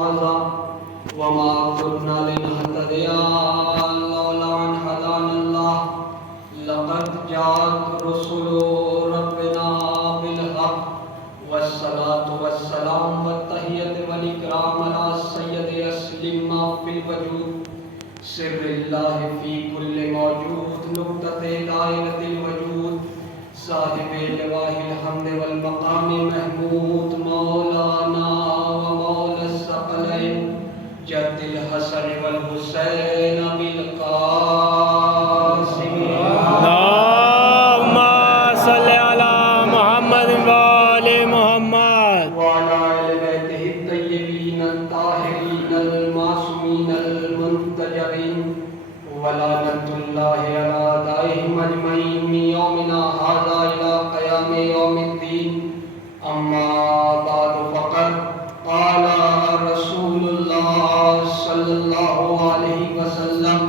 هذا وما كنا لنهتدي لولا أن هدانا الله لقد جاءت رسل ربنا بالحق والصلاة والسلام والتحية والإكرام على سيد أسلم ما في الوجود سر الله في كل موجود نقطة دائرة الوجود صاحب لواء الحمد والمقام محمود مولانا ومولى الثقلين جد الحسن والحسين بالقاسم اللهم صل على محمد وآل محمد وعلى آل بيته الطيبين الطاهرين المعصومين المنتجبين ولعنة الله على أعدائهم أجمعين من يومنا هذا إلى قيام يوم الدين أما بعد فقد قال رسول الله صلى الله عليه وسلم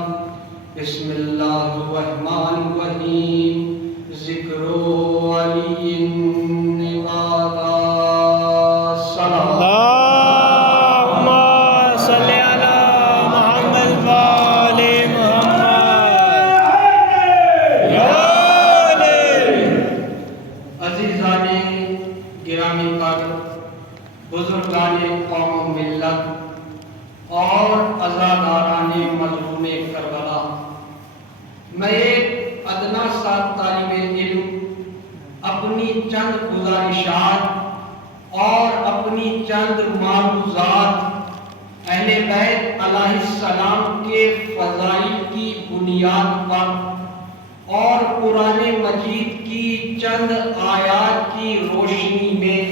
بسم الله الرحمن الرحيم ذكر علي بعد الصلاة اللهم صل على محمد وآل محمد یا علی عزیزان گرامی قدر بزرگان قوم و ملت اور عزاداران مظلوم کربلا، میں ایک ادنا سا طالب علم اپنی چند گزارشات اور اپنی چند معروضات اہل بیت علیہ السلام کے فضائل کی بنیاد پر اور قرآن مجید کی چند آیات کی روشنی میں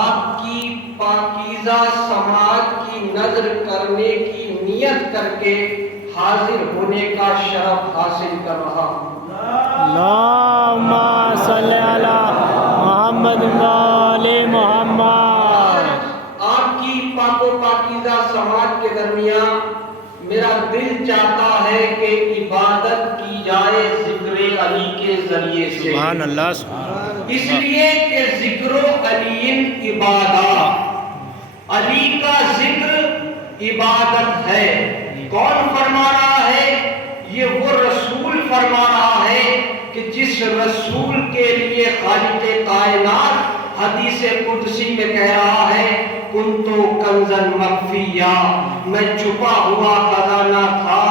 آپ کی پاکیزہ سماعت کی نظر کرنے کی نیت کر کے حاضر ہونے کا شرف حاصل کر رہا ہوں۔ اللهم صل على محمد وآل محمد آپ کی پاک و پاکیزہ سماعت کے درمیان میرا دل چاہتا ہے کہ عبادت کی جائے ذکر علی کے ذریعے سے، سبحان اللہ سبحان اس لیے کہ ذکر علی عبادت، علی کا ذکر عبادت ہے۔ کون فرما رہا ہے؟ یہ وہ رسول فرما رہا ہے کہ جس رسول کے لیے خالق کائنات حدیث قدسی میں کہہ رہا ہے کنتو کنزن مخفیہ، میں چھپا ہوا خزانہ تھا،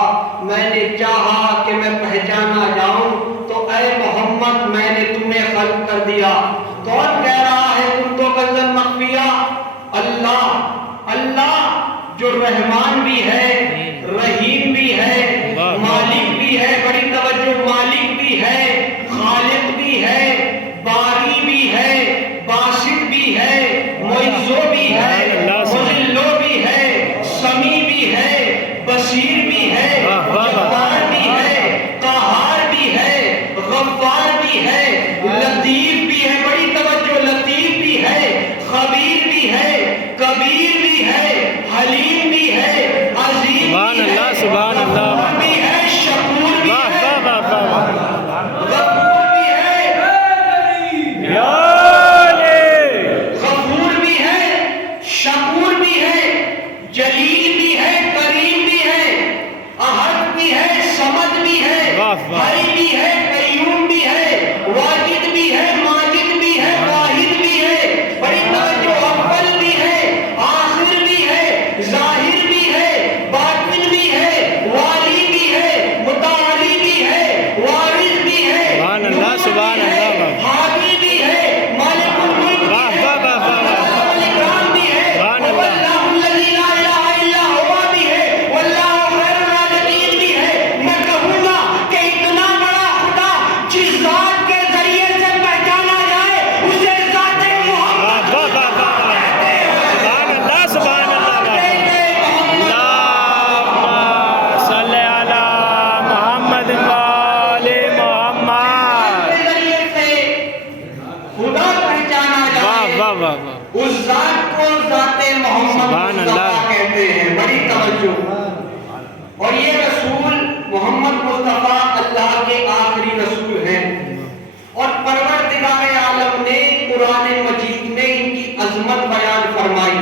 میں نے چاہا کہ میں پہچانا جاؤں تو اے محمد میں نے تمہیں خلق کر دیا۔ کون کہہ رہا ہے کنتو کنزن مخفیہ؟ اللہ، اللہ جو رحمان بھی ہے، رحیم بھی ہے، مالک بھی ہے، بڑی توجہ، مالک بھی ہے، خالق بھی ہے، باری بھی ہے، باسط بھی ہے، معزو بھی ہے، مذلو بھی ہے، سمیع بھی ہے، بصیر بھی ہے، جبار بھی ہے، قہار بھی ہے، غفار بھی ہے، لطیف بھی ہے، بڑی توجہ، لطیف بھی ہے، خبیر بھی ہے، کبیر بھی ہے، حلیم بھی ہے، عظیم سبحان بھی ہے، اللہ سبحان اللہ غفور بھی ہے، شکور بھی واہ ہے، واہ واہ واہ غفور بھی ہے، یا علی غفور بھی ہے، شکور بھی ہے، جلیل بھی ہے، کریم بھی ہے، احد بھی ہے، صمد بھی ہے، واہ واہ حی بھی ہے، قیوم بھی ہے، واجد بھی ہے، ماجد بھی ہے، واحد بھی ہے، بڑی توجہ، اول بھی ہے، آخر بھی ہے، ظاہر بھی ہے، باطن بھی ہے، والی بھی ہے، متعالی بھی ہے، وارث بھی ہے، سبحان اللہ سبحان اللہ حاوی بھی ہے، مالک الملک بھی واہ ہے، واہ واہ واہ الاکرام بھی ہے، سبحان اللہ واللہ الذی لا الہ الا ہوا بھی ہے، واللہ خیر الرازقین بھی ہے۔ میں کہوں گا کہ اتنا بڑا خدا جس ذات کے ذریعے سے پہچانا جائے اسے ذات محمد واہ واہ واہ واہ سبحان اللہ سبحان اللہ اللهم صل على محمد وآل محمد کے ذریعے سے خدا پہچانا واہ جائے واہ واہ واہ اس ذات کو ذات محمد سبحان اللہ مصطفیٰ کہتے ہیں، بڑی توجہ۔ اور یہ رسول محمد مصطفیٰ اللہ کے آخری رسول ہیں، اور پروردگار عالم نے قرآن مجید میں ان کی عظمت بیان فرمائی،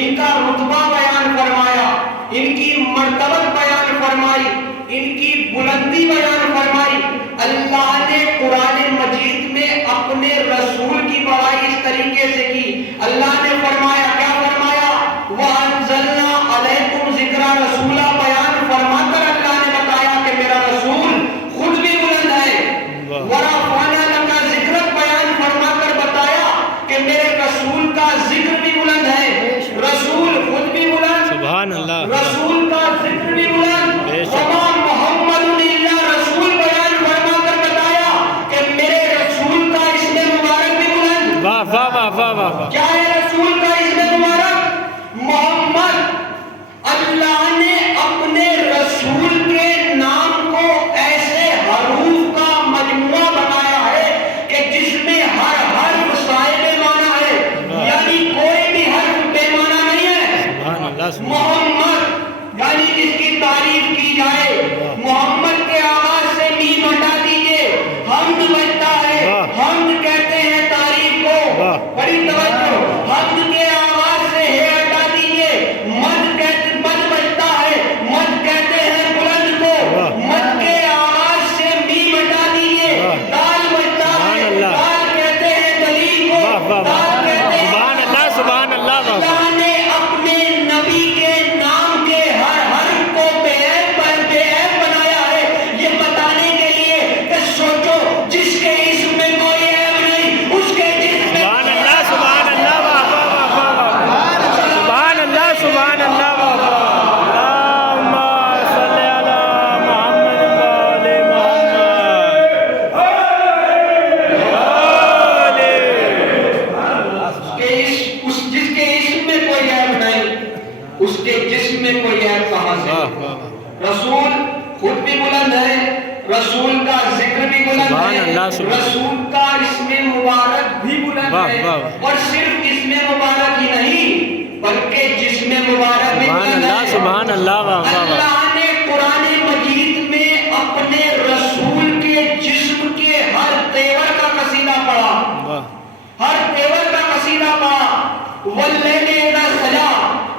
ان کا کا رتبہ بیان فرمایا، ان کی مرتبت بیان فرمائی، ان کی بلندی بیان فرمائی۔ اللہ نے قرآن مجید میں اپنے رسول کی بڑائی اس طریقے سے کی۔ اللہ نے فرمایا، کیا فرمایا؟ وَأَنزَلْنَا عَلَيْكُمْ ذِكْرًا رسولہ بیان فرما کر اللہ نے بتایا کہ میرا رسول خود بھی بلند ہے۔ وَرَفَعْنَا لَكَ ذِكْرَكَ بیان فرما کر بتایا کہ میرے رسول کا ذکر بھی بلند ہے، رسول خود بھی بلند، سبحان اللہ، رسول کا ذکر بھی بلند۔ بے شک۔ وَمَا مُحَمَّدٌ إِلَّا رسول بیان فرما کر بتایا کہ میرے رسول کا اسم مبارک بھی بلند۔ واہ واہ واہ واہ واہ واہ۔ کیا ہے رسول کا اسم مبارک؟ محمد۔ اللہ نے اپنے رسول کے نام کو ایسے حروف کا مجموعہ بنایا ہے کہ جس میں ہر حرف صاحب معنی ہے، یعنی کوئی بھی حرف بے معنی نہیں ہے۔ سبحان اللہ، سبحان محمد یعنی جس کی تعریف کی جائے، محمد کے آغاز سے میم ہٹا دیجئے، حمد بچتا ہے، حمد کہتے ہیں تعریف کو، بڑی توجہ، حمد کے آغاز سے ہے ہٹا دیجئے، مد بچتا ہے، مد کہتے ہیں بلند کو، مد کے آغاز سے میم ہٹا دیجئے، دال بچتا ہے، دال کہتے ہیں دلیل کو، دال کہتے ہیں سبحان اللہ، سبحان اللہ، واہ واہ۔ اللہ نے اپنے نبی کے نام کے ہر حرف کو بے عیب بنایا ہے، یہ بتانے کے لیے کہ سوچو جس کے اسم میں کوئی عیب نہیں، اس کے جسم میں سبحان اللہ، سبحان اللہ، واہ واہ واہ واہ۔ سبحان اللہ، سبحان اللہ، واہ واہ۔ اللہم صلی علی محمد و آل محمد۔ جس کے اسم میں کوئی عیب نہیں، اس کے جسم میں کوئی عیب کہاں سے؟ واہ واہ واہ۔ رسول خود بھی بلند ہے، رسول کا ذکر بھی بلند سبحان ہے، اللہ، سبحان اللہ۔ رسول کا اسم مبارک بھی بلند واہ ہے، واہ۔ اور صرف اسم مبارک ہی نہیں بلکہ جسم مبارک بھی سبحان بلند اللہ، ہے۔ سبحان اللہ، واہ واہ واہ۔ اللہ نے قرآن مجید میں اپنے رسول کے جسم کے ہر تیور کا قصیدہ پڑھا، واہ ہر تیور کا قصیدہ پڑھا۔ واللیل اذا سجا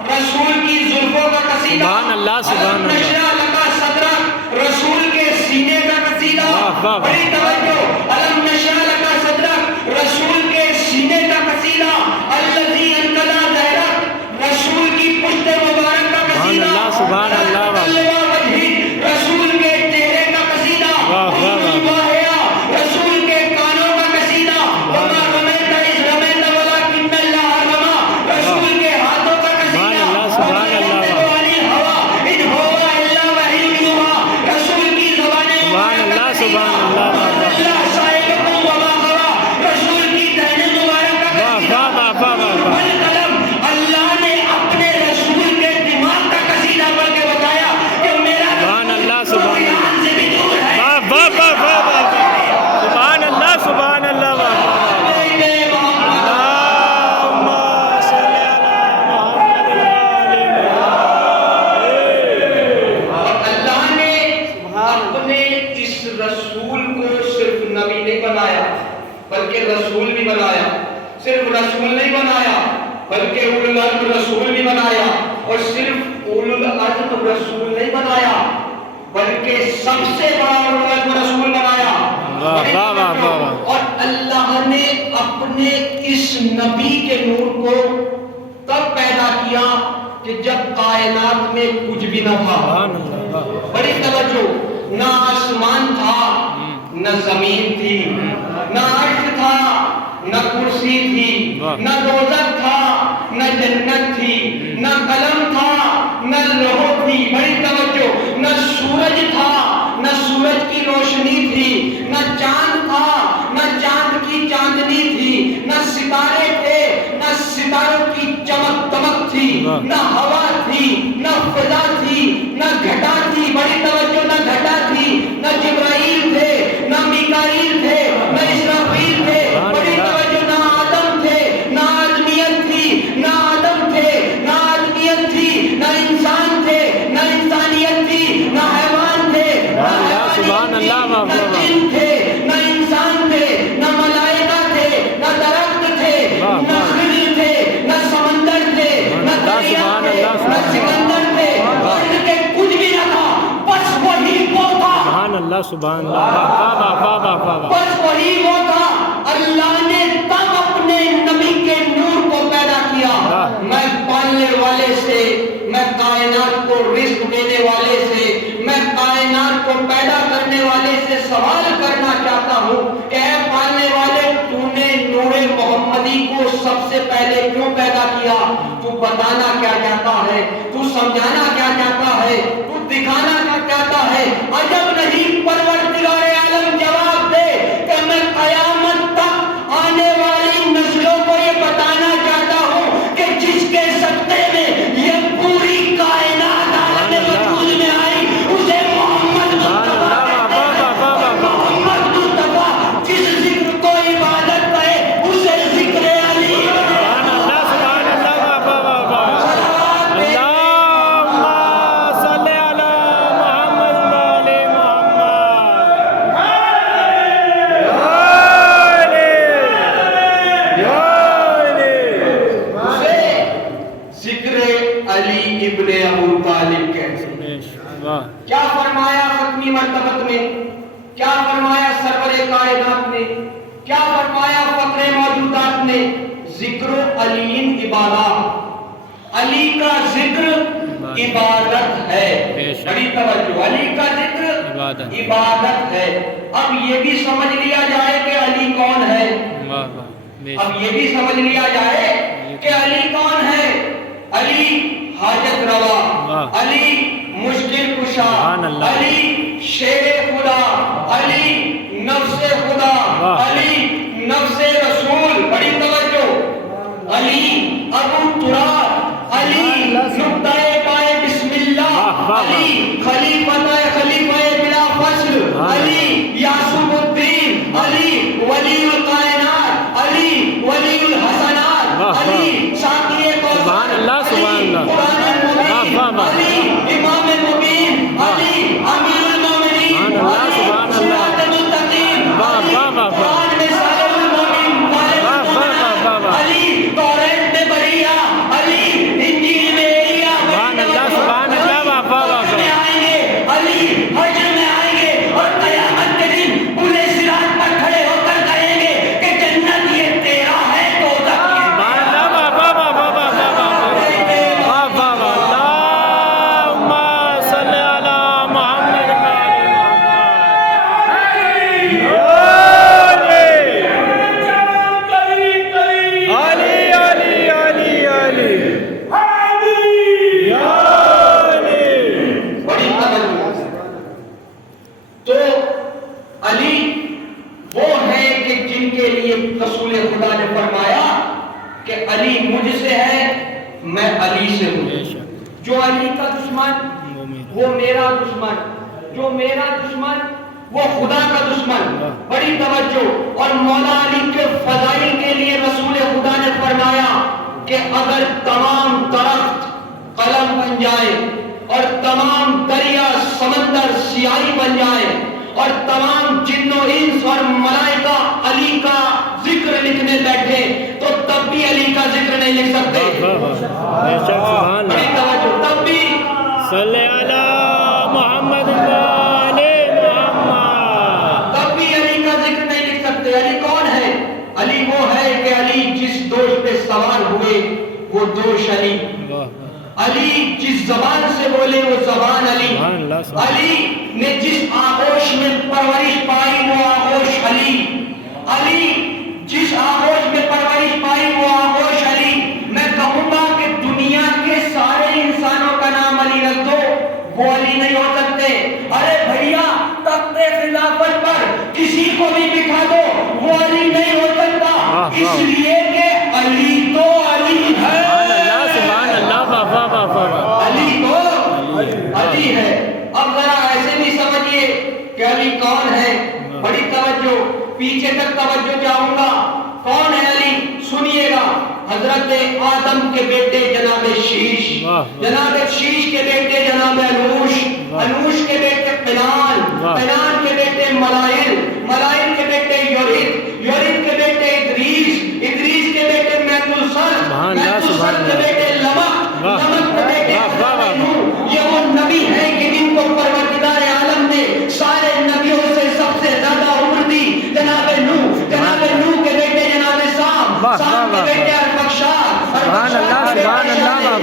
رسول کی زلفوں کا قصیدہ، سبحان اللہ، سبحان الم اللہ۔ نشرح لک صدرک رسول کے سینے کا قصیدہ، واہ واہ۔ بڑی توجہ، الم نشرح لک صدرک رسول کے سینے کا قصیدہ، الذی انقض ظہرک رسول کی پشت مبارک کا قصیدہ، سبحان اللہ، سبحان اللہ، واہ۔ رسول کے چہرے کا قصیدہ، واہ واہ واہ۔ رسول کے کانوں کا قصیدہ، وما رمیت اذ رمیت ولکن اللہ رمی، رسول کے ہاتھوں کا سبحان قصیدہ، اللہ، سبحان اللہ، واہ۔ ان ہوا الا وحی یوحی، رسول کی زبان سبحان اللہ، سبحان اللہ، واہ واہ۔ اللہ صاحبکم وما غوی، رسول کی دہن مبارک کا واہ قصیدہ، واہ واہ واہ واہ۔ والقلم، اللہ نے اپنے رسول کے دماغ کا قصیدہ پڑھ کے بتایا کہ میرا سبحان اللہ، سبحان اللہ۔ قرآن سے بھی دور ہے۔ واہ واہ واہ واہ واہ۔ سبحان اللہ، سبحان اللہ، واہ واہ۔ اللہم صلی علی محمد و آل محمد۔ اور اللہ نے اپنے اس رسول کو صرف نبی نہیں بنایا بلکہ رسول بھی بنایا، صرف رسول نہیں بنایا بلکہ اولو العزم رسول بھی بنایا، اور صرف اولو العزم رسول نہیں بنایا بلکہ سب سے بڑا اولو العزم رسول بنایا۔ واہ واہ واہ واہ واہ۔ اور اللہ نے اپنے اس نبی کے نور کو تب پیدا کیا کہ جب کائنات میں کچھ بھی نہ تھا۔ سبحان اللہ، واہ۔ بڑی توجہ، نہ آسمان تھا، نہ زمین تھی، نہ عرش تھا، نہ کرسی تھی، نہ دوزخ تھا، نہ جنت تھی، نہ قلم تھا، نہ لوح تھی، بڑی توجہ، نہ سورج تھا، نہ سورج کی روشنی تھی، نہ چاند تھا، نہ چاند کی چاندنی تھی، نہ ستارے تھے، نہ ستاروں کی چمک دمک تھی، نہ ہوا تھی، نہ فضا تھی، نہ گھٹا تھی، بڑی توجہ، نہ گھٹا تھی، نہ جبرائیل تھے، نہ میکائیل تھے، نہ اسرافیل تھے، بڑی توجہ، نہ آدم تھے، نہ آدمیت تھی، نہ آدم تھے، نہ آدمیت تھی، نہ انسان تھے، نہ انسانیت تھی، نہ حیوان تھے، نہ سبحان اللہ، واہ نہ واہ۔ جن تھے، نہ انسان تھے، نہ ملائکہ تھے، نہ درخت تھے، نہ خضر تھے، نہ سمندر تھے، نہ دریا سبحان تھے اللہ، نہ سکندر تھے اور ان کے کچھ بھی نہ تھا، بس وہی وہ تھا، سبحان اللہ سبحان اللہ، واہ واہ واہ واہ واہ واہ، بس وہی وہ تھا۔ اللہ نے تب اپنے نبی کے نور کو پیدا کیا۔ میں پالنے والے سے، میں کائنات کو رزق دینے والے سے، میں کائنات کو پیدا کرنے والے سے سوال کرنا چاہتا ہوں کہ اے پالنے والے، تو نے نور محمدی کو سب سے پہلے کیوں پیدا کیا؟ تو بتانا کیا چاہتا ہے؟ تو سمجھانا کیا چاہتا ہے؟ تو دکھانا کیا چاہتا ہے؟ عجب نہیں پروردگار عالم جواب دے کہ میں قیامت تک آنے والی نسلوں کو یہ بتانا چاہتا ہوں کہ جس کے صدقے میں یہ پوری کائنات عالم وجود میں آئی، اسے محمد مصطفیٰ کہتے ہیں۔ محمد مصطفیٰ جس ذکر کو عبادت کہے اسے ذکر علی سبحان اللہ سبحان اللہ، واہ واہ واہ واہ، اللہم صلی علی محمد و آل محمد، یا علی، اسے ذکر علی ابن ابو طالب کہتے ہیں۔ واہ، کیا فرمایا ختمی مرتبت میں، کیا فرمایا سرور کائنات نے، کیا فرمایا فقر موجودات نے؟ ذکر علی عبادت، علی کا ذکر عبادت ہے۔ بڑی توجہ، علی کا ذکر عبادت ہے۔ اب یہ بھی سمجھ لیا جائے کہ علی کون ہے، واہ واہ، بے اب یہ بھی سمجھ لیا جائے کہ علی کون ہے۔ علی حاجت روا، علی مشکل کشا، سبحان اللہ، علی شیر خدا، علی نفس خدا، علی نفس رسول۔ بڑی توجہ، علی ابو تراب، علی نقطہ پائے بسم اللہ، علی خلیفہ خلیفہ بلا فصل، علی یاسوب الدین، علی ولی الکائنات، علی ولی الحسنات، علی ساقی سبحان اللہ سبحان اللہ، قرآن مبین، علی امام مبین، علی امیر المومنین، علی صراط المستقیم، علی قرآن میں صالح المومنین، علی توریت میں بریہ، علی انجیل میں ایلیا، سبحان اللہ سبحان اللہ، واہ واہ واہ، میں آئیں گے، علی حشر میں آئیں گے اور قیامت کے دن پورے صراط پر کھڑے ہو کر کہیں گے کہ جنت یہ تیرا ہے، دوزخ یہ سبحان اللہ، واہ واہ واہ واہ واہ واہ واہ واہ واہ، اللہم صلی علی محمد و آل محمد، علی علی علی علی، یا علی، بڑی توجہ۔ تو علی وہ ہے کہ جن کے لیے رسول خدا نے فرمایا کہ علی مجھ سے ہے، میں علی سے ہوں۔ بے شک، جو علی کا دشمن وہ میرا دشمن، جو میرا دشمن وہ خدا کا دشمن۔ بڑی توجہ۔ اور مولا علی کے فضائل کے لیے رسول خدا نے فرمایا کہ اگر تمام درخت قلم بن جائے اور تمام دریا سمندر سیاہی بن جائے اور تمام جن و انس اور ملائکہ علی کا ذکر لکھنے بیٹھے تو تب بھی علی کا ذکر نہیں لکھ سکتے۔ بے شک، سبحان بڑی اللہ، توجہ۔ تب بھی صلی علی محمد و آل محمد، تب بھی علی کا ذکر نہیں لکھ سکتے۔ علی کون ہے؟ علی وہ ہے کہ علی جس دوش پہ سوار ہوئے وہ دوش علی، واہ، علی جس زبان سے بولے وہ زبان علی، سبحان اللہ سبحان علی نے جس آغوش میں پرورش پائی وہ آغوش علی، علی جس آغوش میں پرورش پائی وہ آغوش علی۔ میں کہوں گا کہ دنیا کے سارے انسانوں کا نام علی رکھ دو، وہ علی نہیں ہو سکتے۔ ارے بھیا تخت خلافت پر کسی کو بھی بٹھا دو وہ علی نہیں ہو سکتا، اس لیے کہ علی تو علی ہے، سبحان اللہ، واہ واہ واہ واہ، علی تو علی ہے۔ اب ذرا ایسے بھی سمجھیے کہ علی کون ہے۔ بڑی توجہ، پیچھے تک توجہ چاہوں گا۔ کون ہے علی؟ سنیے گا۔ حضرت آدم کے بیٹے جناب شیش، جناب شیش کے بیٹے جناب انوش، انوش کے بیٹے قنان، قنان کے بیٹے ملائل، ملائل کے بیٹے یورید، یورید کے بیٹے ادریس، ادریس کے بیٹے محت الصلح، محت الصلح کے بیٹے لمک، لمک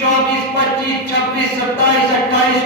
24, 25, 26, 27, 28,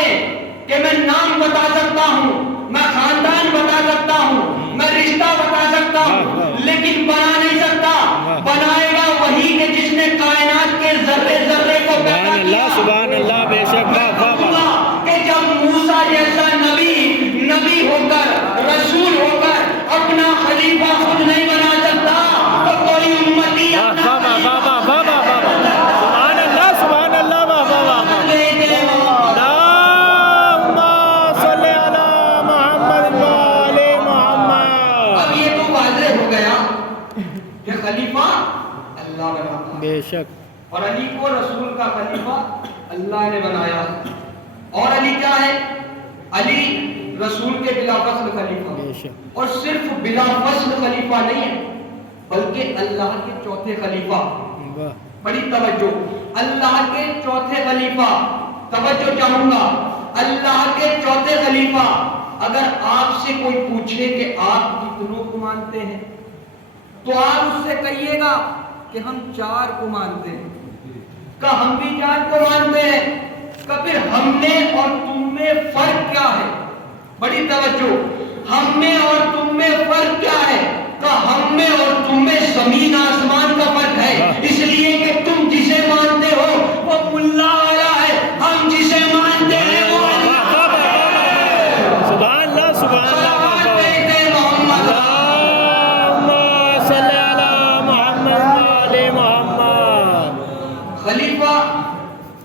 دیں کہ میں نام بتا سکتا ہوں، میں خاندان بتا سکتا ہوں، میں رشتہ بتا سکتا ہوں، لیکن بنا نہیں سکتا۔ بنائے گا وہی کہ جس نے کائنات کے ذرے ذرے کو پیدا کیا۔ سبحان اللہ، بے شک، میں کہوں گا کہ جب موسیٰ جیسا نبی ہو کر، رسول ہو کر اپنا خلیفہ خود نہیں بنا سکتا تو کوئی امتی اپنا سبحان اللہ، اب یہ تو واضح ہو گیا کہ خلیفہ اللہ بناتا ہے، بے شک، اور علی کو رسول کا خلیفہ اللہ نے بنایا۔ اور علی کیا ہے؟ علی رسول کے بلا فصل خلیفہ، بے شک، اور صرف بلا فصل خلیفہ نہیں ہے بلکہ اللہ کے چوتھے خلیفہ۔ واہ، بڑی توجہ، اللہ کے چوتھے خلیفہ، توجہ چاہوں گا، اللہ کے چوتھے خلیفہ۔ اگر آپ سے کوئی پوچھے کہ آپ کتنوں کو مانتے ہیں تو آپ اس سے کہیے گا کہ ہم 4 کو مانتے ہیں۔ کہ ہم بھی 4 کو مانتے ہیں، کہ پھر ہم میں اور تم میں فرق کیا ہے؟ بڑی توجہ، ہم میں اور تم میں فرق کیا ہے؟ کہ ہم میں اور تم میں زمین آسمان کا فرق ہے، اس لیے کہ تم جسے مانتے ہو وہ ملا والا ہے، ہم جسے مانتے ہیں وہ سبحان اللہ، سبحان اللہ، اللہم صلی علی محمد وعلی محمد۔ خلیفہ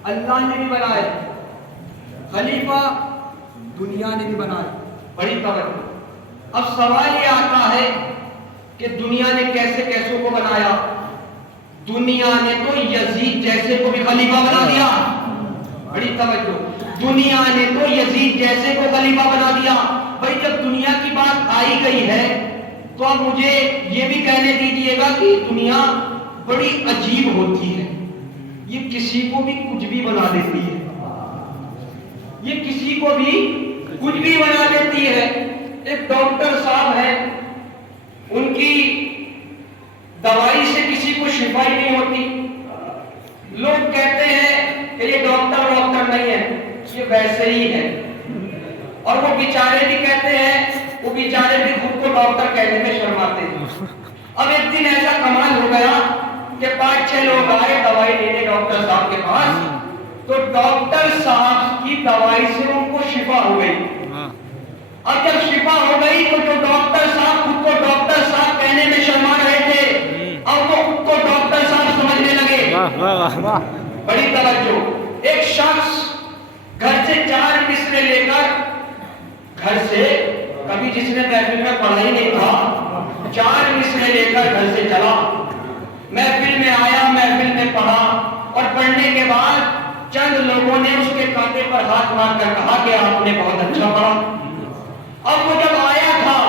اللہ نے بھی بنائے، خلیفہ دنیا نے بھی بنائے۔ بڑی توجہ، اب سوال یہ آتا ہے کہ دنیا نے کیسے کیسوں کو بنایا؟ دنیا نے تو یزید جیسے کو بھی خلیفہ بنا دیا۔ بڑی توجہ، دنیا نے تو یزید جیسے کو خلیفہ بنا دیا۔ بھائی جب دنیا کی بات آئی گئی ہے تو اب مجھے یہ بھی کہنے دیجئے گا کہ دنیا بڑی عجیب ہوتی ہے، یہ کسی کو بھی کچھ بھی بنا دیتی ہے، یہ کسی کو بھی کچھ بھی بنا دیتی ہے۔ ایک ڈاکٹر صاحب ہیں، ان کی دوائی سے کسی کو شفا ہی نہیں ہوتی، لوگ کہتے ہیں کہ یہ ڈاکٹر نہیں ہے، یہ ویسے ہی ہے، اور وہ بیچارے بھی کہتے ہیں، وہ بیچارے بھی خود کو ڈاکٹر کہنے میں شرماتے ہیں۔ اب ایک دن ایسا کمال ہو گیا کہ 5-6 لوگ آئے دوائی لینے ڈاکٹر صاحب کے پاس، تو ڈاکٹر صاحب کی دوائی سے ان کو شفا ہو گئی۔ اب جب شفا ہو گئی تو جو ڈاکٹر صاحب خود کو ڈاکٹر صاحب کہنے میں شرما رہے تھے، اب وہ خود کو ڈاکٹر صاحب سمجھنے لگے۔ بڑی توجہ، ایک شخص گھر سے 4 مصرے لے کر، گھر سے کبھی جس نے محفل میں پڑھا ہی نہیں تھا، 4 مصرے لے کر گھر سے چلا، محفل میں آیا، محفل میں پڑھا، اور پڑھنے کے بعد چند لوگوں نے اس کے کانٹے پر ہاتھ مار کر کہا کہ آپ نے بہت اچھا پڑھا۔ اب وہ جب آیا تھا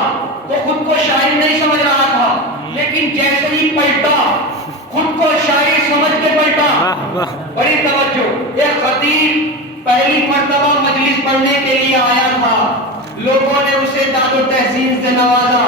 تو خود کو شاعر نہیں سمجھ رہا تھا، لیکن جیسے ہی پلٹا خود کو شاعر سمجھ کے پلٹا۔ بڑی توجہ، ایک خطیب پہلی مرتبہ مجلس پڑھنے کے لیے آیا تھا، لوگوں نے اسے داد و تحسین سے نوازا۔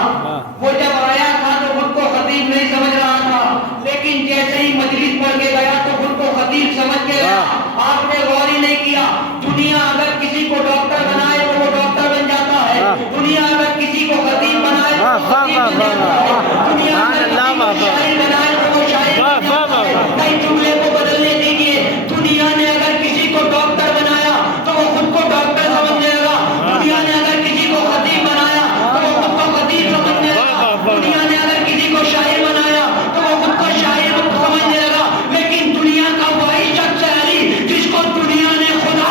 وہ جب آیا تھا تو خود کو خطیب نہیں سمجھ رہا تھا، لیکن جیسے ہی مجلس پڑھ کے گیا تو خود کو خطیب سمجھ کے گیا۔ آپ نے غور ہی نہیں کیا، دنیا اگر کسی کو ڈاکٹر بنائے تو وہ ڈاکٹر بن جاتا ہے، دنیا اگر کسی کو خطیب بنائے تو وہ خطیب بن جاتا ہے، دنیا اگر کسی کو شاعر بنائے تو وہ شاعر بن جاتا ہے۔ کئی جملے کو بدلنے دیجئے، دنیا نے اگر کسی کو ڈاکٹر بنایا تو وہ خود کو ڈاکٹر سمجھنے لگا، دنیا نے اگر کسی کو خطیب بنایا تو وہ خود کو خطیب سمجھنے لگا، دنیا نے اگر کسی کو شاعر بنایا تو وہ خود کو شاعر سمجھنے لگا، لیکن دنیا کا وہی شخص ہے علی جس کو دنیا نے خدا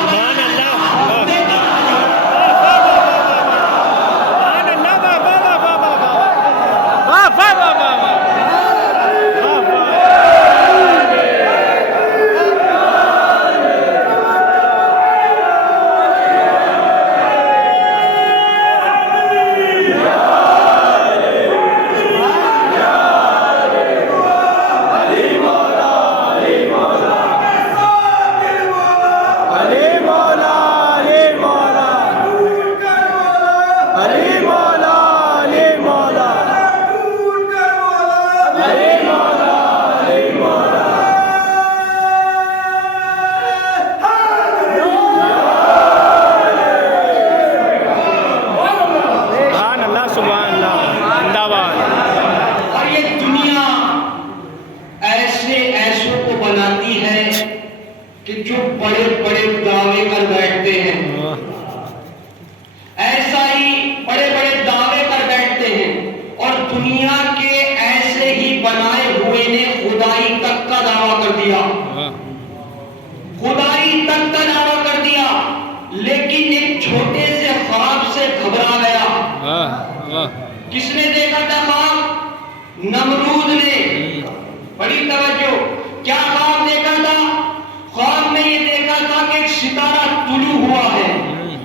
لیکن ایک چھوٹے سے خواب سے گھبرا گیا. کس نے دیکھا تھا خواب؟ نمرود نے. بڑی توجہ. کیا خواب دیکھا تھا؟ خواب میں یہ دیکھا تھا کہ ایک ستارہ طلوع ہوا ہے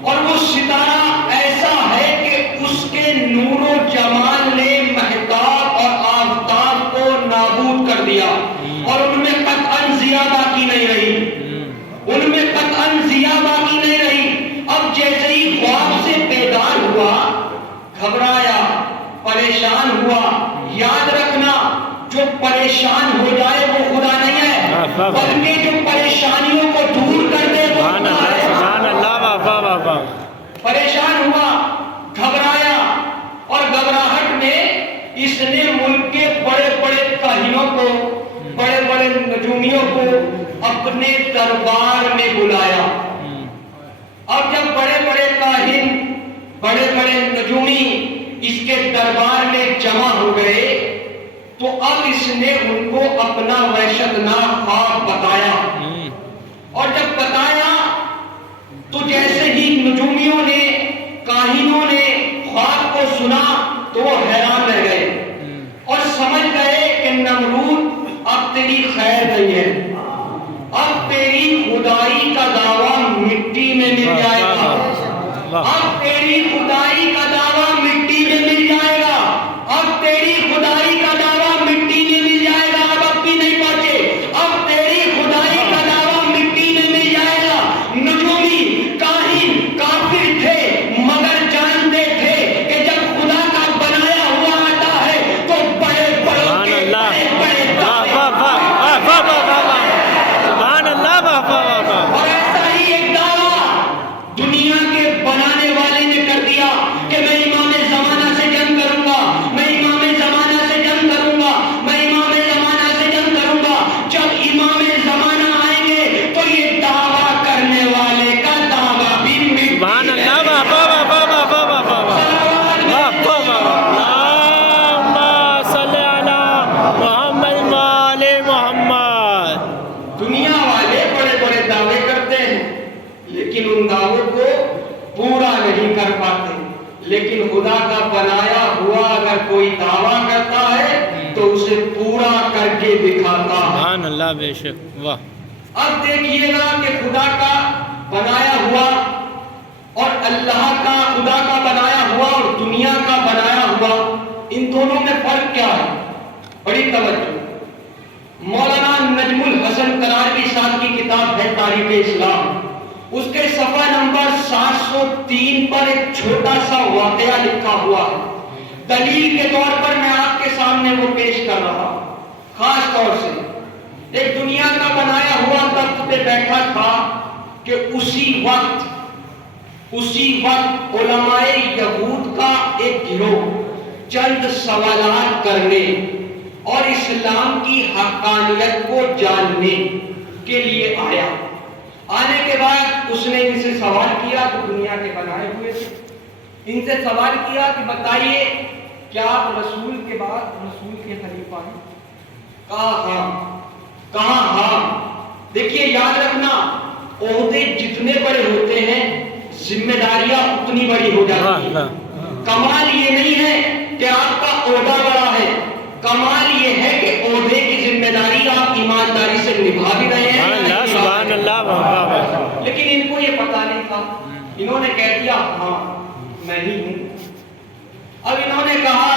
اور وہ ستارہ ایسا ہے کہ اس کے نور و جمال نے مہتاب اور آفتاب کو نابود کر دیا اور ان میں قطعاً ضیا باقی نہیں رہی. ان میں قطعاً ضیا باقی نہیں رہی. اب جیسے ہی خواب سے بیدار ہوا، گھبرایا، پریشان ہوا. یاد رکھنا، جو پریشان ہو جائے وہ خدا نہیں ہے، بلکہ جو پریشانیوں کو دور کر دے وہ خدا ہے. پریشان ہوا، گھبرایا، اور گھبراہٹ میں اس نے ملک کے بڑے بڑے کاہنوں کو، بڑے بڑے نجومیوں کو اپنے دربار میں بلایا. اب جب بڑے بڑے کاہن، بڑے بڑے نجومی اس کے دربار میں جمع ہو گئے تو اب اس نے ان کو اپنا وحشتناک خواب بتایا. اور جب بتایا تو جیسے ہی نجومیوں نے، کاہنوں نے خواب کو سنا تو وہ حیران رہ گئے اور سمجھ گئے کہ نمرود اب تیری خیر نہیں ہے، اب تیری خدائی کا دعویٰ مٹی میں مل جائے گا. اب تیری خدائی کا دعویٰ مٹی میں مل جائے گا. اب تیری خدائی کا دعویٰ مٹی میں مل جائے گا. اب بھی نہیں پہنچے. اب تیری خدائی کا دعویٰ مٹی میں مل جائے گا. نجومی، کاہن، کافر تھے مگر جانتے تھے کہ جب خدا کا بنایا ہوا آتا ہے تو بڑے بڑوں کے بڑے بڑے اور ایسا ہی ایک دعویٰ دنیا کے بنانے والے نے کر دیا کہ میں امام زمانہ سے جنگ کروں گا، میں امام زمانہ سے جنگ کروں گا، میں امام زمانہ سے جنگ کروں گا. جب امام زمانہ آئیں گے تو یہ دعویٰ کرنے والے کا دعویٰ بھی مٹ دنیا والے بڑے بڑے دعوے کرتے ہیں لیکن ان دعووں کو پورا نہیں کر پاتے. لیکن خدا کا بنایا ہوا اگر کوئی دعویٰ کرتا ہے تو اسے پورا کر کے دکھاتا ہے. بے شک. واہ. اب دیکھیے گا کہ خدا کا بنایا ہوا اور اللہ کا، خدا کا بنایا ہوا اور دنیا کا بنایا ہوا، ان دونوں میں فرق کیا ہے؟ بڑی توجہ. مولانا نجم الحسن قرارگی صاحب کی کتاب ہے تاریخ اسلام، اس کے صفحہ نمبر 703 پر ایک چھوٹا سا واقعہ لکھا ہوا ہے. دلیل کے طور پر میں آپ کے سامنے وہ پیش کر رہا ہوں. خاص طور سے ایک دنیا کا بنایا ہوا تخت پہ بیٹھا تھا کہ اسی وقت علماء یہود کا ایک گروہ چند سوالات کرنے اور اسلام کی حقانیت کو جاننے کے لیے آیا. آنے کے بعد اس نے ان سے سوال کیا جو دنیا کے بنائے ہوئے تھے. ان سے سوال کیا کہ بتائیے کیا آپ رسول کے بعد رسول کے خلیفہ ہیں؟ کہاں ہاں. دیکھیے یاد رکھنا، عہدے جتنے بڑے ہوتے ہیں ذمہ داریاں اتنی بڑی ہو جاتی ہیں. کمال یہ نہیں ہے کہ آپ کا عہدہ بڑا ہے، کمال یہ ہے کہ عہدے کی ذمہ داری آپ ایمانداری سے نبھا بھی رہے ہیں. لیکن ان کو یہ پتا نہیں تھا. انہوں نے کہہ دیا ہاں میں ہی ہوں. اب انہوں نے کہا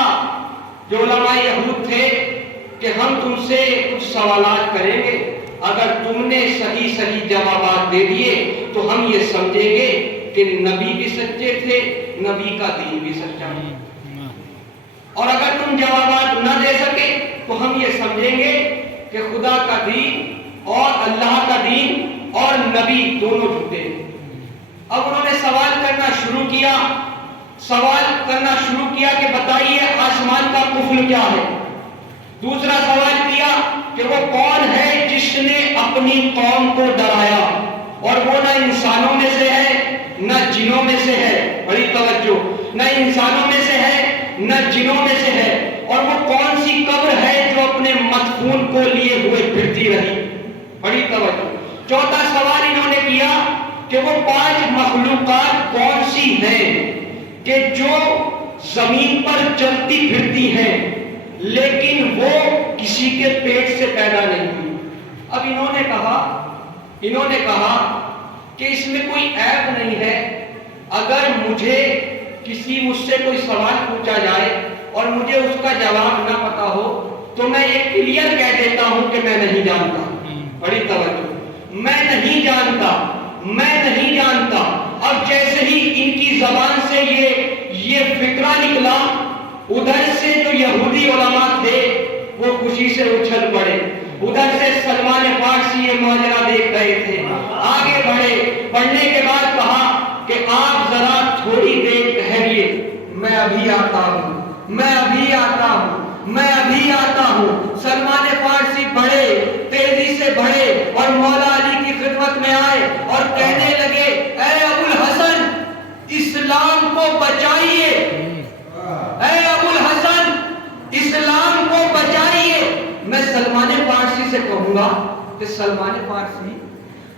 جو علماء یہود تھے کہ ہم تم سے کچھ سوالات کریں گے، اگر تم نے صحیح جوابات دے دیے تو ہم یہ سمجھیں گے کہ نبی بھی سچے تھے، نبی کا دین بھی سچا ہے. اور اگر تم جوابات نہ دے سکے تو ہم یہ سمجھیں گے کہ خدا کا دین اور اللہ کا دین اور نبی دونوں جھوٹے ہیں. اب انہوں نے سوال کرنا شروع کیا کہ بتائیے آسمان کا قفل کیا ہے. دوسرا سوال کیا کہ وہ کون ہے جس نے اپنی قوم کو ڈرایا اور وہ نہ انسانوں میں سے ہے نہ جنوں میں سے ہے. بڑی توجہ، نہ انسانوں میں سے ہے نہ جنوں میں سے ہے. اور وہ کون سی قبر ہے جو اپنے مدفون کو لیے ہوئے پھرتی رہی. بڑی توجہ. چوتھا سوال انہوں نے کیا کہ کہ وہ 5 مخلوقات کون سی ہیں کہ جو زمین پر چلتی پھرتی ہیں لیکن وہ کسی کے پیٹ سے پیدا نہیں ہوئی. اب انہوں نے کہا کہ اس میں کوئی عیب نہیں ہے. اگر مجھ سے کوئی سوال پوچھا جائے اور مجھے اس کا جواب نہ پتا ہو تو میں ایک کلیئر کہہ دیتا ہوں کہ میں نہیں جانتا. بڑی توجہ, میں نہیں جانتا. اب جیسے ہی ان کی زبان سے یہ فکرہ نکلا, ادھر سے جو یہودی علماء تھے وہ خوشی سے اچھل پڑے. ادھر سے سلمان فارسی یہ ماجرا دیکھ رہے تھے, آگے بڑھے. پڑھنے کے بعد کہا کہ آپ ذرا تھوڑی دیر ٹھہریے, میں ابھی آتا ہوں. سلمان فارسی بڑھے, تیزی سے بڑھے اور مولا علی کی خدمت میں آئے اور کہنے لگے, اے ابو الحسن اسلام کو بچائیے, اے ابو الحسن اسلام کو بچائیے. میں سلمان فارسی سے کہوں گا کہ سلمان فارسی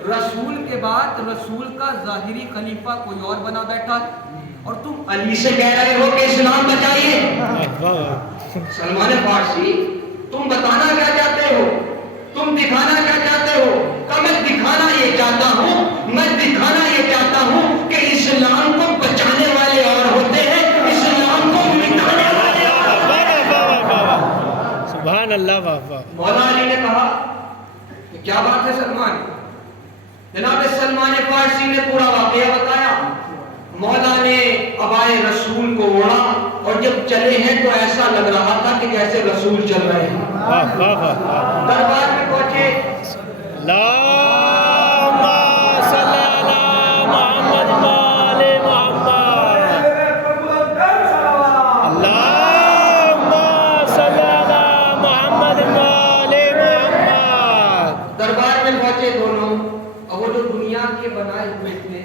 رسول کے بعد رسول کا ظاہری خلیفہ کوئی اور بنا بیٹھا اور تم علی سے کہہ رہے ہو کہ اسلام بچائیے. سلمان فارسی تم بتانا کیا چاہتے ہو, تم دکھانا کیا چاہتے ہو؟ کہ میں دکھانا یہ چاہتا ہوں کہ اسلام کو بچانے والے اور ہوتے ہیں, اسلام کو مٹانے والے اور. سبحان اللہ. مولا علی نے کہا کہ کیا بات ہے سلمان. جناب سلمان فارسی نے پورا واقعہ بتایا. مولا نے عبائے رسول کو اوڑھا اور جب چلے ہیں تو ایسا لگ رہا تھا کہ جیسے رسول چل رہے ہیں. دربار میں پہنچے, اللہم صلی علی محمد وآل محمد, اللہم صلی علی محمد وآل محمد. دربار میں پہنچے دونوں, اور وہ جو دنیا کے بنائے ہوئے تھے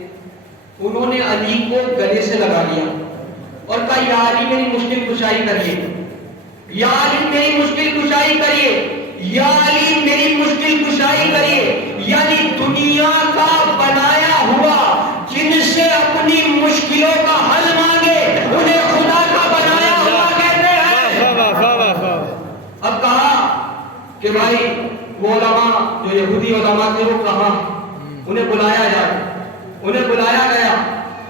انہوں نے علی کو گلے سے لگا لیا اور کہا, یا علی میری مشکل کشائی کریے, یا علی میری مشکل کشائی کریے, یا علی میری مشکل کشائی کریے. یعنی دنیا کا بنایا ہوا جن سے اپنی مشکلوں کا حل مانگے انہیں خدا کا بنایا ہوا کہتے ہیں. اب کہا کہ بھائی وہ علماء جو یہودی علماء تھے وہ کہاں, انہیں بلایا جائے. انہیں بلایا گیا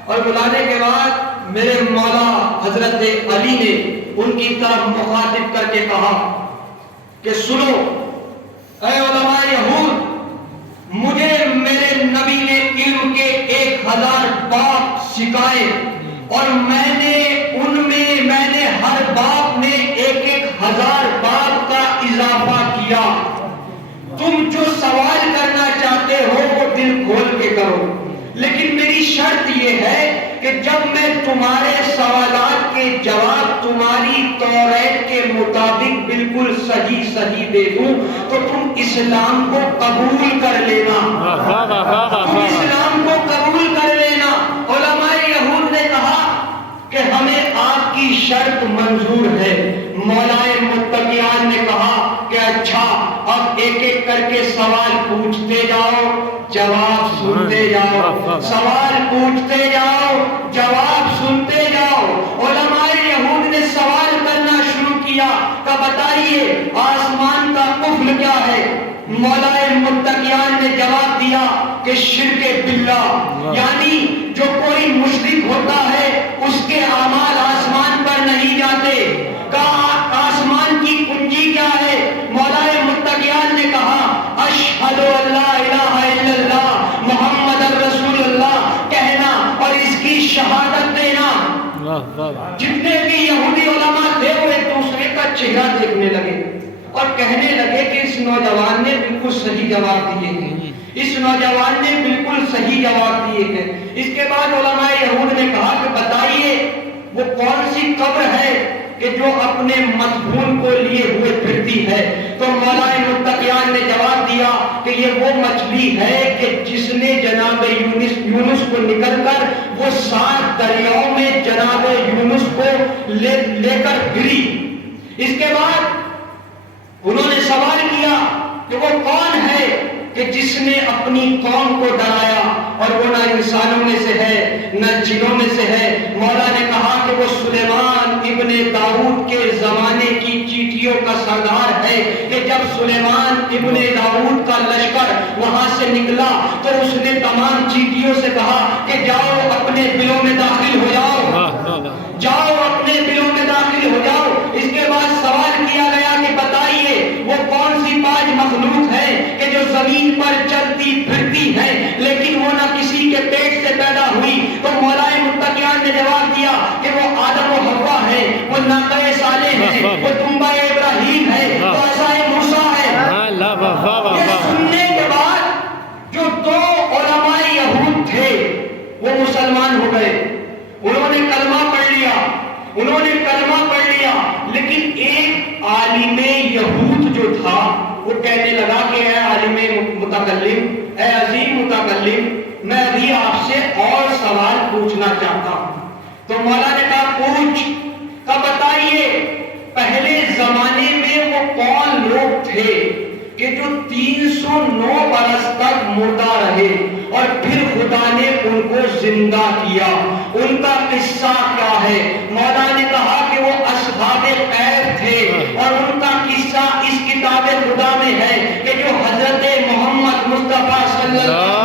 اور بلانے کے بعد میرے مولا حضرت علی نے ان کی طرف مخاطب کر کے کہا کہ سنو اے علماء یہود, مجھے میرے نبی نے علم کے 1000 باب سکھائے اور میں نے ہر باب میں 1000 باب کا اضافہ کیا. تم جو سوال کرنا چاہتے ہو وہ دل کھول کے کرو, لیکن میری شرط یہ ہے کہ جب میں تمہارے سوالات کے جواب تمہاری توریت کے مطابق بالکل صحیح دے دوں تو تم اسلام کو قبول کر لینا. اسلام کو قبول کر لینا. علماء یہود نے کہا کہ ہمیں آپ کی شرط منظور ہے. مولائے متقیان نے کہا کہ اچھا, اب ایک ایک کر کے سوال پوچھتے جاؤ, جواب سنتے جاؤ, سوال پوچھتے جاؤ, جواب سنتے جاؤ. علماء یہود نے سوال کرنا شروع کیا کہ بتائیے آسمان کا قفل کیا ہے. مولائے متقیان نے جواب دیا کہ شرک باللہ, یعنی جو کوئی مشرک ہوتا ہے اس کے اعمال آسمان پر نہیں جاتے. کہا آسمان کی کنجی کیا ہے؟ مولائے متقیان نے کہا اشہد ان لا الہ الا اللہ محمد رسول اللہ کہنا اور اس کی شہادت دینا. جتنے بھی یہودی علماء تھے وہ ایک دوسرے کا چہرہ دیکھنے لگے اور کہنے لگے کہ اس نوجوان نے بالکل صحیح جواب دیے ہیں, اس نوجوان نے بالکل صحیح جواب دیے ہیں. اس کے بعد علماء یہود نے کہا کہ بتائیے وہ کون سی قبر ہے کہ جو اپنے مدفون کو لیے ہوئے پھرتی ہے. تو مولائے متقیان نے جواب دیا کہ یہ وہ مچھلی ہے کہ جس نے جناب یونس کو نکل کر وہ 7 دریاؤں میں جناب یونس کو لے کر گری. اس کے بعد انہوں نے سوال کیا کہ وہ کون ہے کہ جس نے اپنی قوم کو ڈرایا، اور وہ نہ انسانوں میں سے ہے نہ جنوں میں سے ہے۔ مولا نے کہا کہ وہ سلیمان ابن داؤد کے زمانے کی چیٹیوں کا سردار ہے، کہ جب سلیمان ابن داؤد کا لشکر وہاں سے نکلا تو اس نے تمام چیٹیوں سے کہا کہ جاؤ اپنے دلوں میں داخل ہو جاؤ، جاؤ اپنے دلوں میں داخل ہو جاؤ۔ اس کے بعد سوال کیا گیا کہ بتائیے وہ کون سی پانچ مخلوق ہے کہ جو زمین پر چلتی پھرتی ہے لیکن وہ نہ کسی کے پیٹ سے پیدا ہوئی؟ تو مولائے متقیان نے جواب دیا کہ وہ آدم و حوا ہے، وہ ناقہ صالح ہے، وہ دمبہ ابراہیم ہے، وہ عصائے موسیٰ ہے۔ یہ سننے کے بعد جو دو علماء یہود تھے وہ مسلمان ہو گئے، انہوں نے کلمہ پڑھ لیا، انہوں نے کلمہ پڑھ لیا، لیکن ایک عالم یہود جو تھا وہ کہنے لگا کہ اے عالم متکلم، اے عظیم متکلم، میں ابھی آپ سے اور سوال پوچھنا چاہتا ہوں۔ تو مولا نے کہا پوچھ، تو بتائیے پہلے زمانے میں وہ کون لوگ تھے کہ جو 309 برس تک مردہ رہے اور پھر خدا نے ان کو زندہ کیا؟ ان کا قصہ کیا ہے؟ مولا نے کہا کہ وہ اصحاب کہف تھے، اور ان کا قصہ اس کتاب خدا میں ہے کہ جو حضرت محمد مصطفیٰ صلی اللہ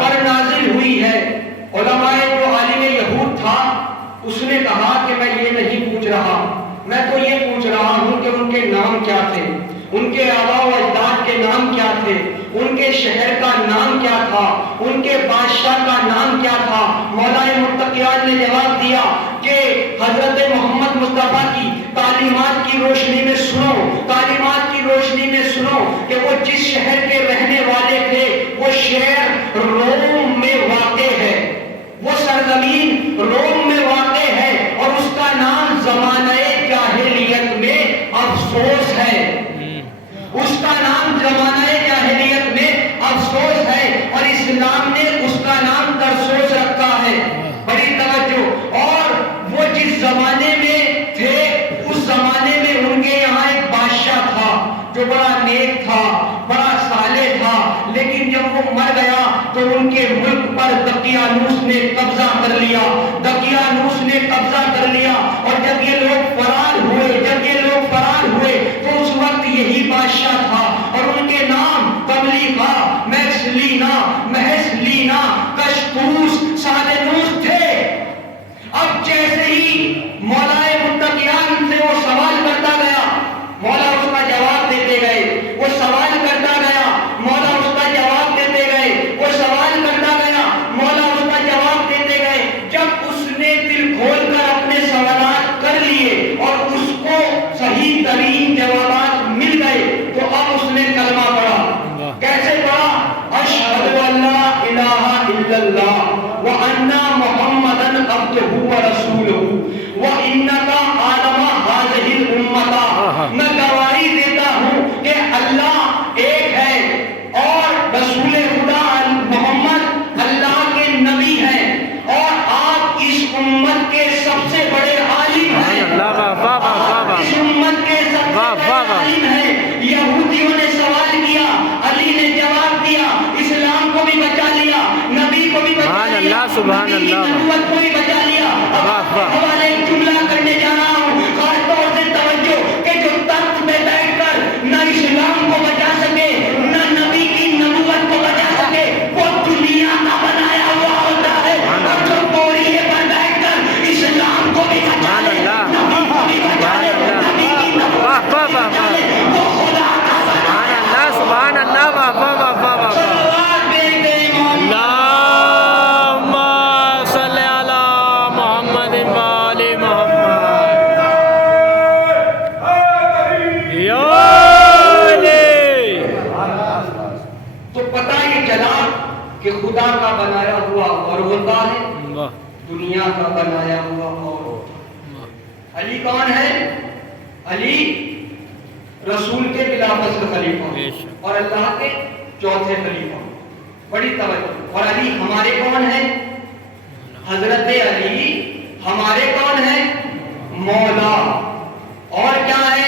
پر نازل ہوئی ہے۔ علماء جو عالم یہود تھا اس نے کہا کہ میں یہ نہیں پوچھ رہا، میں تو یہ پوچھ رہا ہوں کہ ان کے نام کیا تھے، ان کے آباء و اجداد کے نام کیا تھے، ان کے شہر کا نام کیا تھا، ان کے بادشاہ کا نام کیا تھا؟ مولا متقیان نے جواب دیا کہ حضرت محمد مصطفیٰ کی تعلیمات کی روشنی میں سنو، تعلیمات کی روشنی میں سنو کہ وہ جس شہر کے رہنے والے تھے وہ شہر روم میں واقع ہے، وہ سرزمین روم میں واقع ہے، اور اس کا نام زمانہ جاہلیت میں افسوس ہے، اس کا نام زمانہ جاہلیت میں افسوس ہے، اور اسلام نے اس کا نام ترسوس رکھا ہے۔ بڑی توجہ۔ اور وہ جس زمانے میں تھے اس زمانے میں ان کے یہاں ایک بادشاہ تھا جو بڑا نیک تھا، بڑا صالح تھا، لیکن جب وہ مر گیا تو ان کے ملک پر دقیانوس نے قبضہ کر لیا، دقیانوس نے قبضہ کر لیا، اور جب یہ لوگ فرار ہوئے، جب یہ لوگ فرار ہوئے تو اس وقت یہی بادشاہ تھا، اور ان کے نام تملیقا، میکسلینا، محسلینا، کشکوس، سالنوس تھے۔ اب جیسے ہی مولائے متقیان سے وہ سوال کرتا گیا مولا اس کا جواب دیتے گئے، وہ سوال کرتا گیا مولا اس کا جواب دیتے گئے، وہ سوال کرتا گیا مولا اس کا جواب دیتے گئے۔ جب اس نے دل کھول کر اپنے سوالات کر لیے اور اس کو صحیح ترین جوابات مل گئے تو اب اس نے کلمہ پڑھا۔ کیسے پڑھا؟ اشہد ان لا الہ الا اللہ وان محمدا عبدہ ورسولہ وانک عالم ھذہ الامۃ۔ میں گواہی دیتا ہوں کہ اللہ ایک ہے اور رسول خدا محمد اللہ کے نبی ہیں، اور آپ اس امت کے سب سے بڑے عالم ہیں، اس امت کے سب سے بڑے عالم ہیں۔ یہودیوں نے سوال کیا، علی نے جواب دیا، اسلام کو بھی بچا لیا، نبی کو بھی بچا لیا، نبی کی نبوت کو بھی بچا لیا۔ اب حوالے ایک جملہ کرنے جا رہا ہوں، خاص طور سے توجہ کہ جو تخت میں بیٹھ کر نہ اسلام کو بچا سکے نہ نبی کی نبوت کو بچا سکے وہ دنیا کا بنایا ہوا ہوتا ہے، اور جو بوریے پر بیٹھ کر اسلام کو بھی بچا لے، نبی کو بھی بچا لے، نبی کی نبوت کو بھی بچا لے، وہ خدا کا بنایا۔ سبحان اللہ، واہ واہ واہ واہ واہ۔ صلوات بھیجتے امام۔ اللہم صلی علی محمد وآل محمد۔ یا علی۔ تو پتہ یہ چلا کہ خدا کا بنایا ہوا اور ہوتا ہے، واہ دنیا کا بنایا ہوا اور ہوتا ہے۔ علی کون ہے؟ علی رسول کے بلا فصل خلیفہ اور اللہ کے چوتھے خلیفہ۔ بڑی توجہ۔ اور علی ہمارے کون ہیں؟ حضرت علی ہمارے کون ہیں؟ مولا۔ اور کیا ہے؟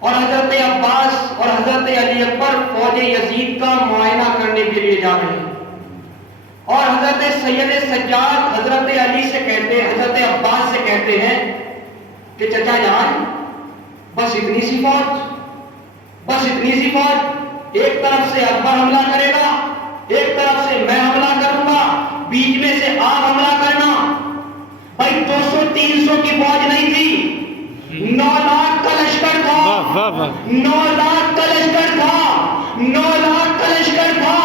اور حضرت عباس اور حضرت علی اکبر فوج یزید کا معائنہ کرنے کے لیے جا رہے ہیں، اور حضرت سید سجاد حضرت علی سے کہتے ہیں، حضرت عباس سے کہتے ہیں کہ چچا جان بس اتنی سی فوج، بس اتنی سی فوج، ایک طرف سے اکبر حملہ کرے گا، ایک طرف سے میں حملہ کروں گا، بیچ میں سے آپ حملہ کرنا۔ بھائی 200-300 کی فوج نہیں تھی، 9 لاکھ کا لشکر تھا، واہ واہ واہ 9 لاکھ کا لشکر تھا، 9 لاکھ کا لشکر تھا۔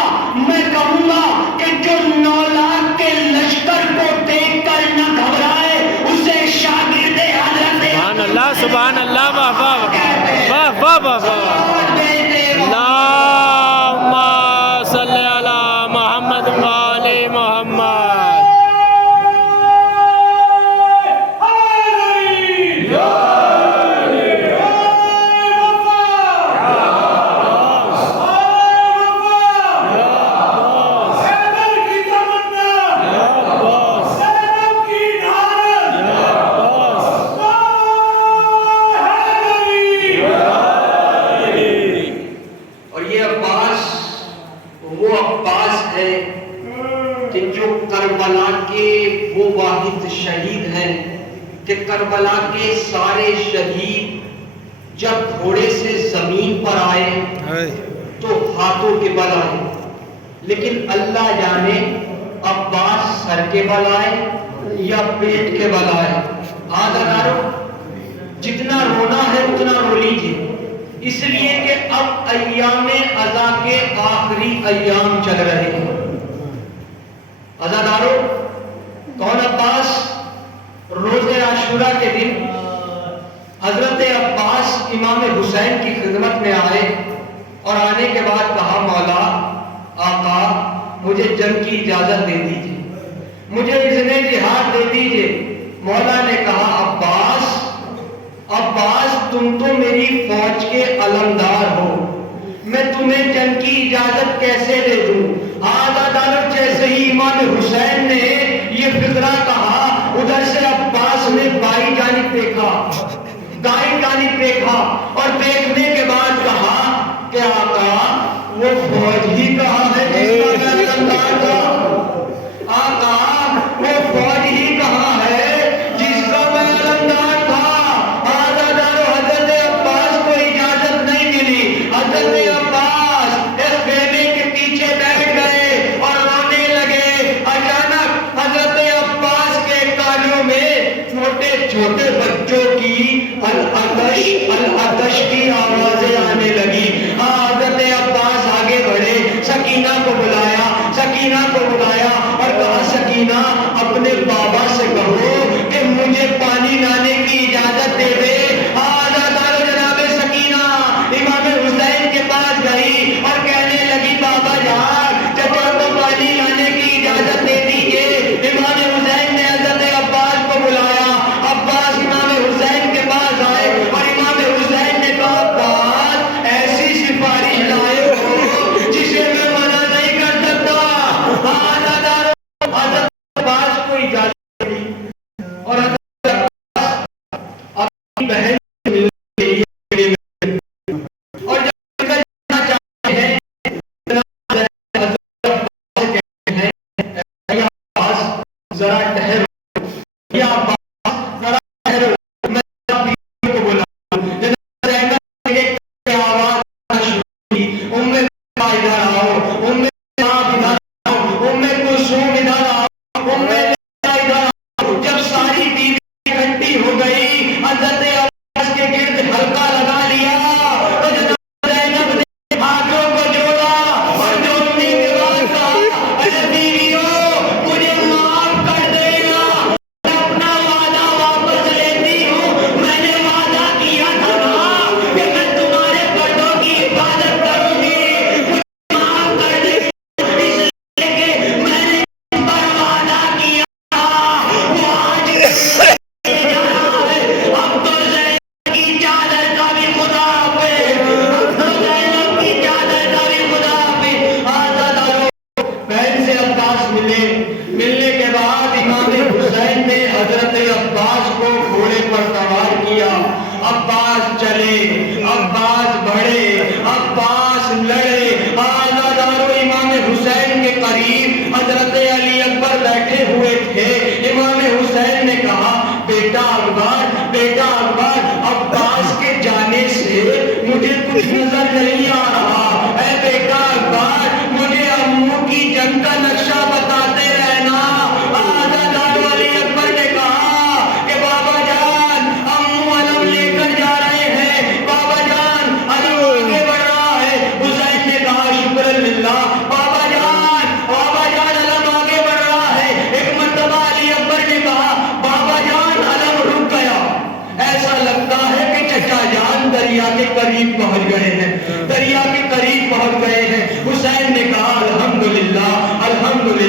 میں کہوں گا کہ جو 9 لاکھ کے لشکر کو دیکھ کر نہ گھبرائے اسے شاگرد حضرت سبحان اللہ سبحان اللہ واہ واہ واہ واہ واہ واہ اللہم صلی علی محمد و آل محمد۔ اور یہ عباس وہ عباس ہے کہ جو کربلا کے وہ واحد شہید ہیں کہ کربلا کے سارے شہید جب گھوڑے سے زمین پر آئے تو ہاتھوں کے بل آئے، لیکن اللہ جانے عباس سر کے بل آئے یا پیٹ کے بل آئے۔ آدھارو جتنا رونا ہے اتنا رو لیجیے، اس لیے کہ اب ایام عزا کے آخری ایام چل رہے ہیں۔ عزادارو کون عباس؟ روز عاشورہ کے دن حضرت عباس امام حسین کی خدمت میں آئے اور آنے کے بعد کہا مولا آقا مجھے جنگ کی اجازت دے دیجئے، مجھے اذن جہاد دے دیجئے۔ مولا نے کہا عباس عباس تم تو میری فوج کے علمدار ہو، میں تمہیں جنگ کی اجازت کیسے دے دوں؟ آدھا جیسے ہی امام حسین نے یہ فقرہ کہا ادھر سے عباس نے بائیں جانب دیکھا، دائیں جانب دیکھا اور دیکھنے کے بعد کہا کہ آقا وہ فوج ہی کہاں ہے جس کا میں علمدار تھا؟ آقا وہ فوج ہی کہاں ہے جس کا میں علمدار تھا؟ حضرت عباس کو اجازت نہیں ملی، حضرت عباس اس خیمے کے پیچھے بیٹھ گئے اور رونے لگے۔ اچانک حضرت عباس کے کانوں میں چھوٹے چھوٹے بچوں کی العطش کی آوازیں آنے لگی۔ حضرت عباس آگے بڑھے، سکینہ کو بلایا، سکینہ کو بلایا اور کہا سکینہ اپنے بابا سے کہو کہ مجھے پانی لانے کی اجازت دے دے۔ جناب سکینہ امام حسین کے پاس گئی اور کہنے لگی بابا جان چچا کو پانی لانے کی اجازت دے دیجئے۔ امام حسین نے حضرت عباس کو بلایا، عباس امام حسین کے پاس آئے اور امام حسین نے کہا عباس ایسی سفارش لائے ہو جسے میں منع نہیں کر سکتا۔ حضرت عباس کو اجازت دی اور حضرت عباس اپنی بہن سے ملنے کے لیے اور جب نکلنا چاہتے ہیں حضرت عباس کہتے ہیں یا عباس ذرا ٹھہرو، یا عباس ذرا ٹھہرو، میں بیوی کو بلاؤں۔ جناب زینب کی آواز آنا شروع ہوئی، ام ادھر آؤ، ام ادھر آؤ، ام کلثوم ادھر آؤ، ام ادھر آؤ۔ جب ساری بیوی اکٹھی ہو گئی حضرت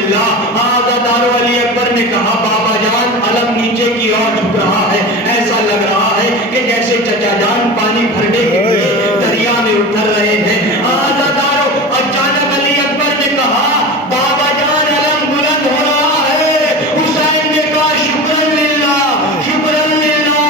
الحمدللہ. آزادار علی اکبر نے کہا بابا جان علم نیچے کی اور جھک رہا ہے، ایسا لگ رہا ہے کہ جیسے چچا جان پانی بھرنے کے لیے دریا میں اتر رہے ہیں. آزادارو اچانک علی اکبر نے کہا بابا جان علم بلند ہو رہا ہے. حسین نے کہا شکرن للہ شکرن للہ.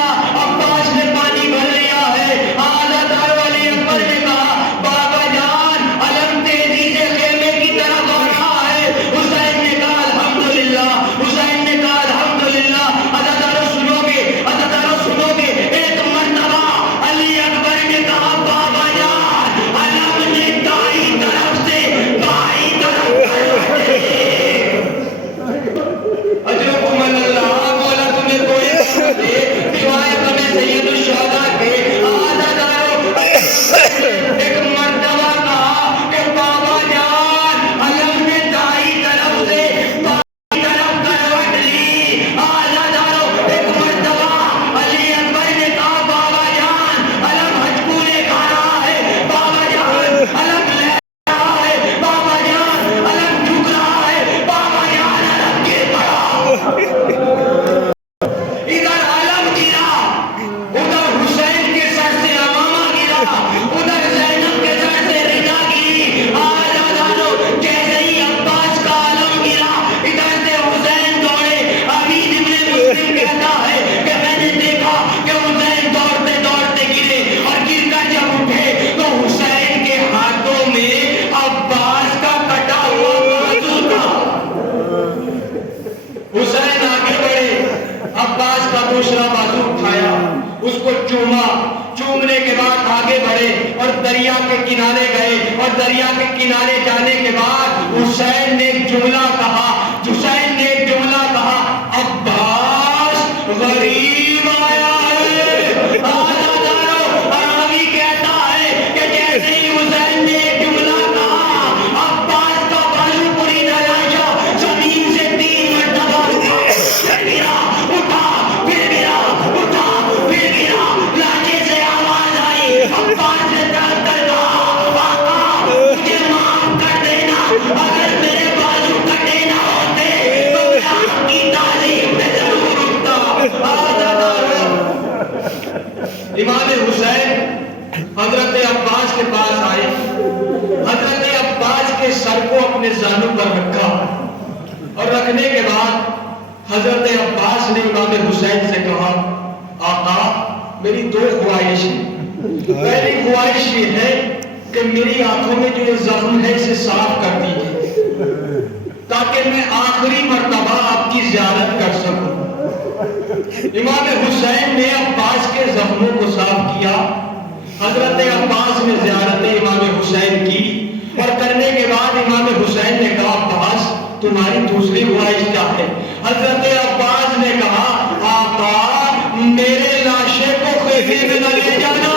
عباس نے پانی بھر لیا ہے. آزادار علی اکبر نے کہا بابا جان علم تیزی سے خیمے کی طرف آ رہا ہے. حسین نے کہا الحمدللہ. حسین نے کہا الحمدللہ. آزادارو سنو گے، آزادارو سنو گے. ایک مرتبہ علی اکبر نے کہا بابا جان علم نے دائیں طرف سے بائیں طرف اجرکم اللہ. مولا تمہیں کوئی رحمت دے. روایت میں سید الشہداء کے آزادارو ایک مرتبہ کہا کہ بابا جان علم نے دائیں طرف سے بائیں طرف کروٹ لی. آزادارو ایک مرتبہ علی اکبر نے کہا بابا جان علم ہچکولے کھا رہا ہے. بابا جان علم لے رہا ہے. بابا جان علم جھک رہا ہے. بابا جان علم گر پڑا. ادھر علم گرا، ادھر حسین کے سر سے امامہ گرا، ادھر زینب کے سر سے رضا گری. آزادارو جیسے ہی عباس کا علم گرا ادھر سے حسین دوڑے. عبید ابن مسلم کہتا ہے کہ میں نے دیکھا کہ حسین دوڑتے دوڑتے گرے اور گر کر جب اٹھے تو حسین کے ہاتھوں میں عباس کا کٹا ہوا بازو تھا. حسین آگے بڑھے، عباس کا دوسرا بازو اٹھایا، اس کو چوما. چومنے کے بعد آگے بڑھے اور دریا کے کنارے گئے. اور دریا کے کنارے جانے کے بعد حسین نے ایک جملہ کہا. حسین نے ایک جملہ کہا عباس غریب آیا ہے. آزادارو راوی کہتا ہے کہ جیسے ہی حسین نے ایک جملہ کہا عباس کا بازو پوری تلاشا زمین سے 3 مرتبہ پھر گرا، اٹھا پھر گرا، اٹھا پھر گرا. لاٹھی سے آواز آئی. عباس نے درد کر کہا آقا مجھے معاف کر دینا. اگر میرے بازو کٹے نہ ہوتے تو میں آپ کی تعظیم میں ضرور اٹھتا. آزادارو امام حسین حضرت عباس کے پاس آئے. حضرت عباس کے سر کو اپنے زانوں پر رکھا اور رکھنے کے بعد حضرت عباس نے امام حسین سے کہا آقا میری 2 خواہش ہیں. پہلی خواہش یہ ہے کہ میری آنکھوں میں جو یہ زخم ہے اسے صاف کر دیجیے تاکہ میں آخری مرتبہ آپ کی زیارت کر سکوں. امام حسین نے عباس کے زخموں کو صاف کیا. حضرت عباس نے زیارت امام حسین کی اور کرنے کے بعد امام حسین نے کہا عباس تمہاری دوسری خواہش کیا ہے؟ حضرت عباس نے کہا آقا میرے لاشے کو خیمے میں نہ لے جانا.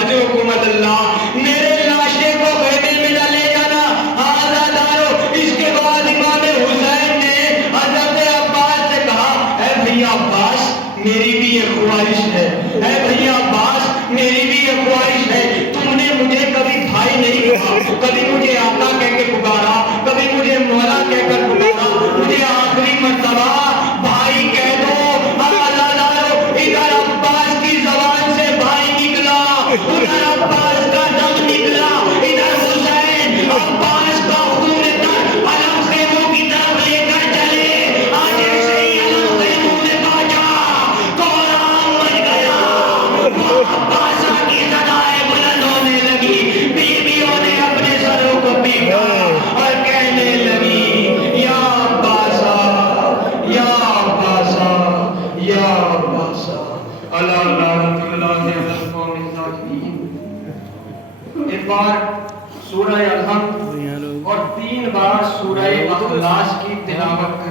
اجرکم اللہ. میرے لاشے کو خیمے میں نہ لے جانا. آزادارو اس کے بعد امام حسین نے حضرت عباس سے کہا اے بھیا عباس میری بھی ایک خواہش ہے. اے بھیا عباس میری بھی ایک خواہش ہے. تم نے مجھے کبھی بھائی نہیں کہا، کبھی مجھے آقا کہہ کے پکارا، کبھی مجھے مولا کہہ کر پکارا. مجھے آخری مرتبہ بھائی کہہ دو. آزادارو ادھر عباس کی زبان سے بھائی نکلا، ادھر عباس کا دم نکلا. ادھر حسین عباس کا خون تر علم خیموں کی طرف لے کر چلے. آج ایسے ہی علم خیموں میں پہنچا کوہرام مچ گیا. عباس کی صدائیں بلند ہونے لگی. بیویوں نے اپنے سروں کو پیٹا اور کہنے لگی یا عباسا یا عباسا یا عباسا اللہ لعنت اللہ علی القوم الظالمین. ایک بار سورہ الحمد اور 3 بار سورہ اخلاص کی تلاوت